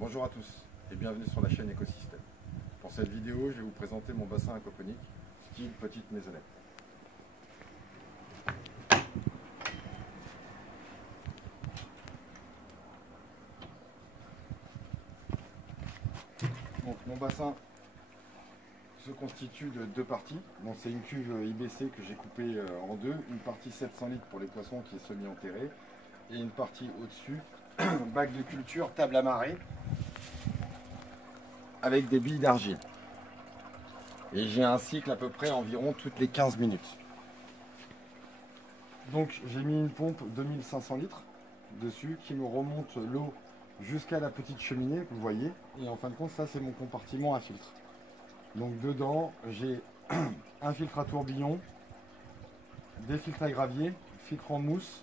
Bonjour à tous et bienvenue sur la chaîne Écosystème. Pour cette vidéo, je vais vous présenter mon bassin aquaponique, style petite maisonnette. Donc, mon bassin se constitue de deux parties. Donc, c'est une cuve IBC que j'ai coupée en deux. Une partie 700 litres pour les poissons qui est semi-enterrée et une partie au-dessus, bac de culture, table à marée avec des billes d'argile. Et j'ai un cycle à peu près environ toutes les 15 minutes. Donc j'ai mis une pompe 2500 litres dessus qui me remonte l'eau jusqu'à la petite cheminée que vous voyez. Et en fin de compte, ça c'est mon compartiment à filtre. Donc dedans, j'ai un filtre à tourbillon, des filtres à gravier, filtre en mousse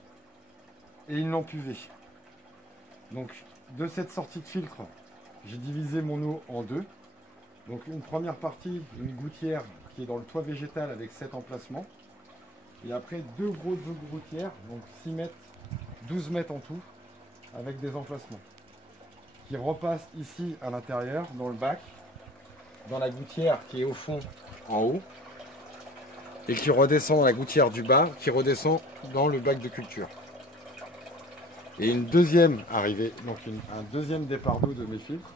et une lampe UV. Donc de cette sortie de filtre, j'ai divisé mon eau en deux. Donc une première partie, une gouttière qui est dans le toit végétal avec 7 emplacements. Et après deux grosses gouttières, donc 6 mètres, 12 mètres en tout, avec des emplacements. Qui repassent ici à l'intérieur, dans le bac, dans la gouttière qui est au fond en haut. Et qui redescend dans la gouttière du bas, qui redescend dans le bac de culture. Et une deuxième arrivée, donc un deuxième départ d'eau de mes filtres,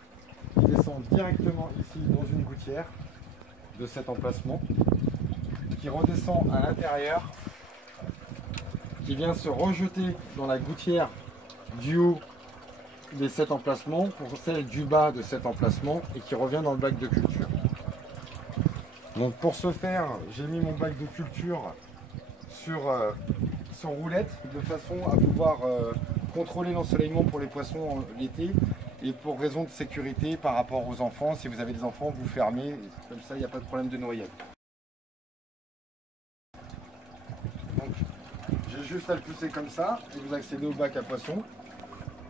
qui descend directement ici dans une gouttière de cet emplacement, qui redescend à l'intérieur, qui vient se rejeter dans la gouttière du haut des 7 emplacements pour celle du bas de cet emplacement et qui revient dans le bac de culture. Donc pour ce faire, j'ai mis mon bac de culture sur roulette de façon à pouvoir contrôler l'ensoleillement pour les poissons l'été et pour raison de sécurité par rapport aux enfants. Si vous avez des enfants, vous fermez, comme ça il n'y a pas de problème de noyade. Donc j'ai juste à le pousser comme ça et vous accédez au bac à poissons.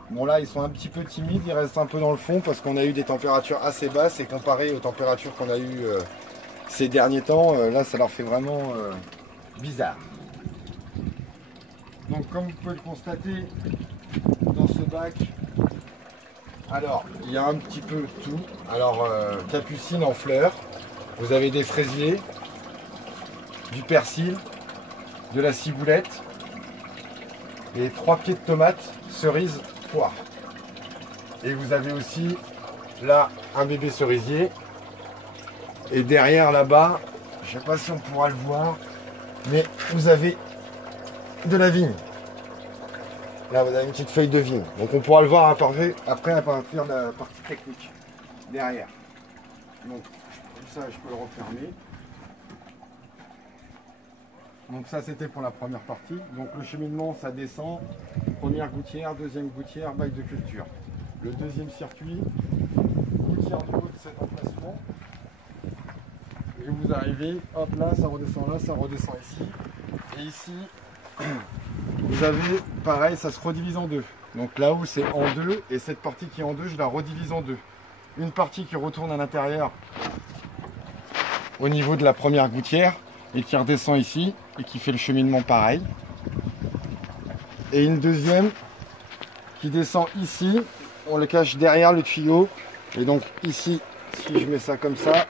Bon là ils sont un petit peu timides, ils restent un peu dans le fond parce qu'on a eu des températures assez basses et comparé aux températures qu'on a eues ces derniers temps, là ça leur fait vraiment bizarre. Donc comme vous pouvez le constater, dans ce bac, alors il y a un petit peu tout. Alors capucine en fleurs, vous avez des fraisiers, du persil, de la ciboulette, et 3 pieds de tomates, cerises, poires. Et vous avez aussi là un bébé cerisier. Et derrière là-bas, je ne sais pas si on pourra le voir, mais vous avez de la vigne. Là, vous avez une petite feuille de vigne. Donc, on pourra le voir après à partir de la partie technique. Derrière. Donc, ça, je peux le refermer. Donc, ça, c'était pour la première partie. Donc, le cheminement, ça descend. Première gouttière, deuxième gouttière, bac de culture. Le deuxième circuit, gouttière du haut de cet emplacement. Et vous arrivez, hop là, ça redescend ici. Et ici, vous avez, pareil, ça se redivise en deux. Donc là-haut, c'est en deux. Et cette partie qui est en deux, je la redivise en deux. Une partie qui retourne à l'intérieur au niveau de la première gouttière et qui redescend ici et qui fait le cheminement pareil. Et une deuxième qui descend ici. On le cache derrière le tuyau. Et donc ici, si je mets ça comme ça,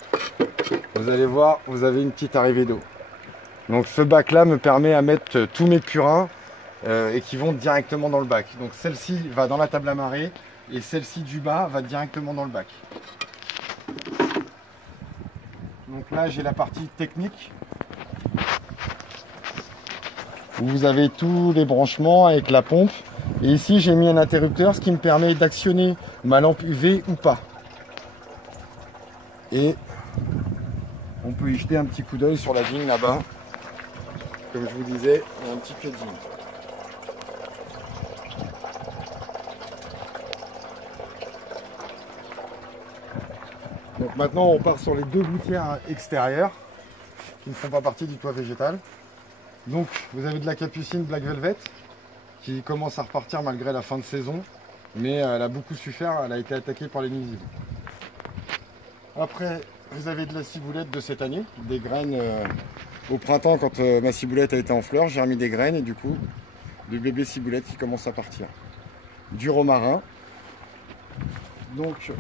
vous allez voir, vous avez une petite arrivée d'eau. Donc ce bac là me permet à mettre tous mes purins et qui vont directement dans le bac. Donc celle-ci va dans la table à marée et celle-ci du bas va directement dans le bac. Donc là j'ai la partie technique où vous avez tous les branchements avec la pompe. Et ici j'ai mis un interrupteur, ce qui me permet d'actionner ma lampe UV ou pas. Et on peut y jeter un petit coup d'œil sur la vigne là-bas. Comme je vous disais, il y a un petit pied de vigne. Donc maintenant on part sur les deux gouttières extérieures qui ne font pas partie du toit végétal. Donc vous avez de la capucine Black Velvet qui commence à repartir malgré la fin de saison. Mais elle a beaucoup souffert, elle a été attaquée par les nuisibles. Après vous avez de la ciboulette de cette année, des graines au printemps quand ma ciboulette a été en fleurs, j'ai remis des graines et du coup du bébé ciboulette qui commence à partir. Du romarin, Donc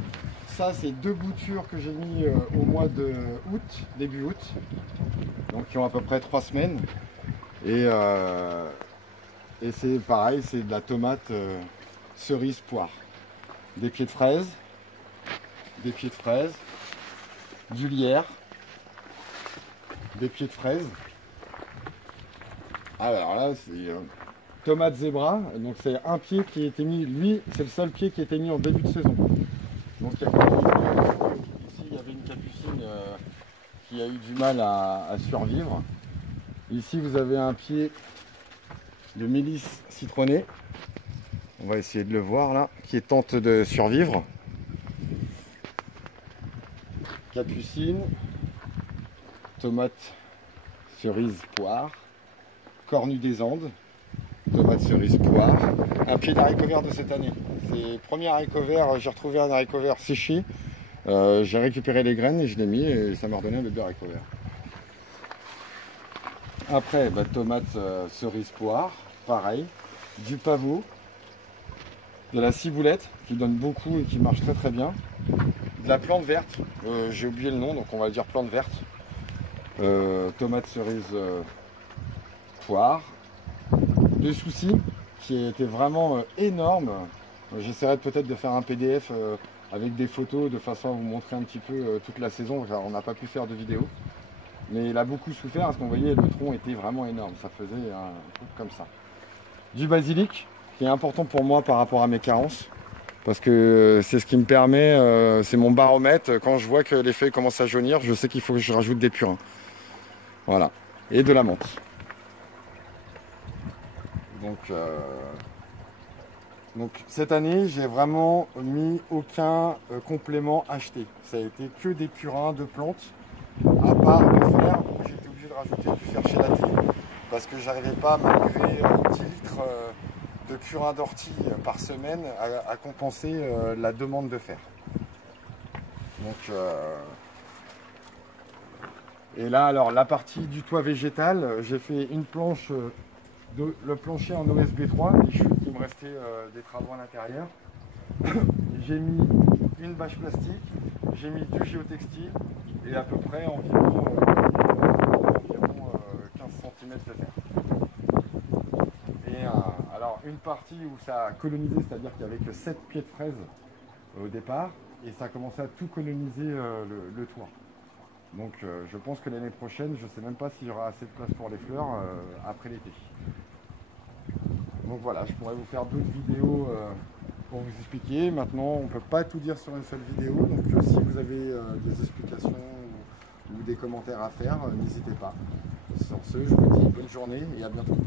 ça c'est 2 boutures que j'ai mis au mois de août, début août. Donc qui ont à peu près 3 semaines. Et c'est pareil, c'est de la tomate cerise poire. Des pieds de fraise, du lierre, des pieds de fraise. Alors là, c'est tomate zébra. Donc c'est un pied qui a été mis, lui, c'est le seul pied qui a été mis en début de saison. Donc ici, il y avait une capucine qui a eu du mal à survivre. Ici, vous avez un pied de mélisse citronnée. On va essayer de le voir là, qui tente de survivre. Capucine, tomate cerise poire, cornu des Andes, tomate cerise poire, un pied d'haricot vert de cette année. C'est le premier haricot vert, j'ai retrouvé un haricot vert séché, j'ai récupéré les graines et je l'ai mis et ça m'a redonné un bébé haricot vert. Après, tomate cerise poire, pareil, du pavot, de la ciboulette qui donne beaucoup et qui marche très très bien, de la plante verte, j'ai oublié le nom donc on va dire plante verte, tomate cerise poire, de soucis qui était vraiment énorme. J'essaierai peut-être de faire un PDF avec des photos de façon à vous montrer un petit peu toute la saison, car on n'a pas pu faire de vidéo. Mais il a beaucoup souffert parce qu'on voyait le tronc était vraiment énorme, ça faisait un truc comme ça. Du basilic qui est important pour moi par rapport à mes carences. Parce que c'est ce qui me permet, c'est mon baromètre. Quand je vois que les feuilles commencent à jaunir, je sais qu'il faut que je rajoute des purins. Voilà. Et de la menthe. Donc cette année, j'ai vraiment mis aucun complément acheté. Ça a été que des purins de plantes, à part le fer, où j'ai été obligé de rajouter du fer chélaté, parce que j'arrivais pas, malgré 10 litres de purin d'ortie par semaine, à compenser la demande de fer. Donc, et là, alors la partie du toit végétal, j'ai fait une planche, le plancher en OSB3, des chutes qui me restaient des travaux à l'intérieur. J'ai mis une bâche plastique, j'ai mis du géotextile et à peu près environ 15 cm de terre. Et alors une partie où ça a colonisé, c'est-à-dire qu'il n'y avait que 7 pieds de fraise au départ, et ça a commencé à tout coloniser le toit. Donc je pense que l'année prochaine, je ne sais même pas s'il y aura assez de place pour les fleurs après l'été. Donc voilà, je pourrais vous faire d'autres vidéos pour vous expliquer. Maintenant, on ne peut pas tout dire sur une seule vidéo, donc si vous avez des explications ou des commentaires à faire, n'hésitez pas. Sur ce, je vous dis bonne journée et à bientôt.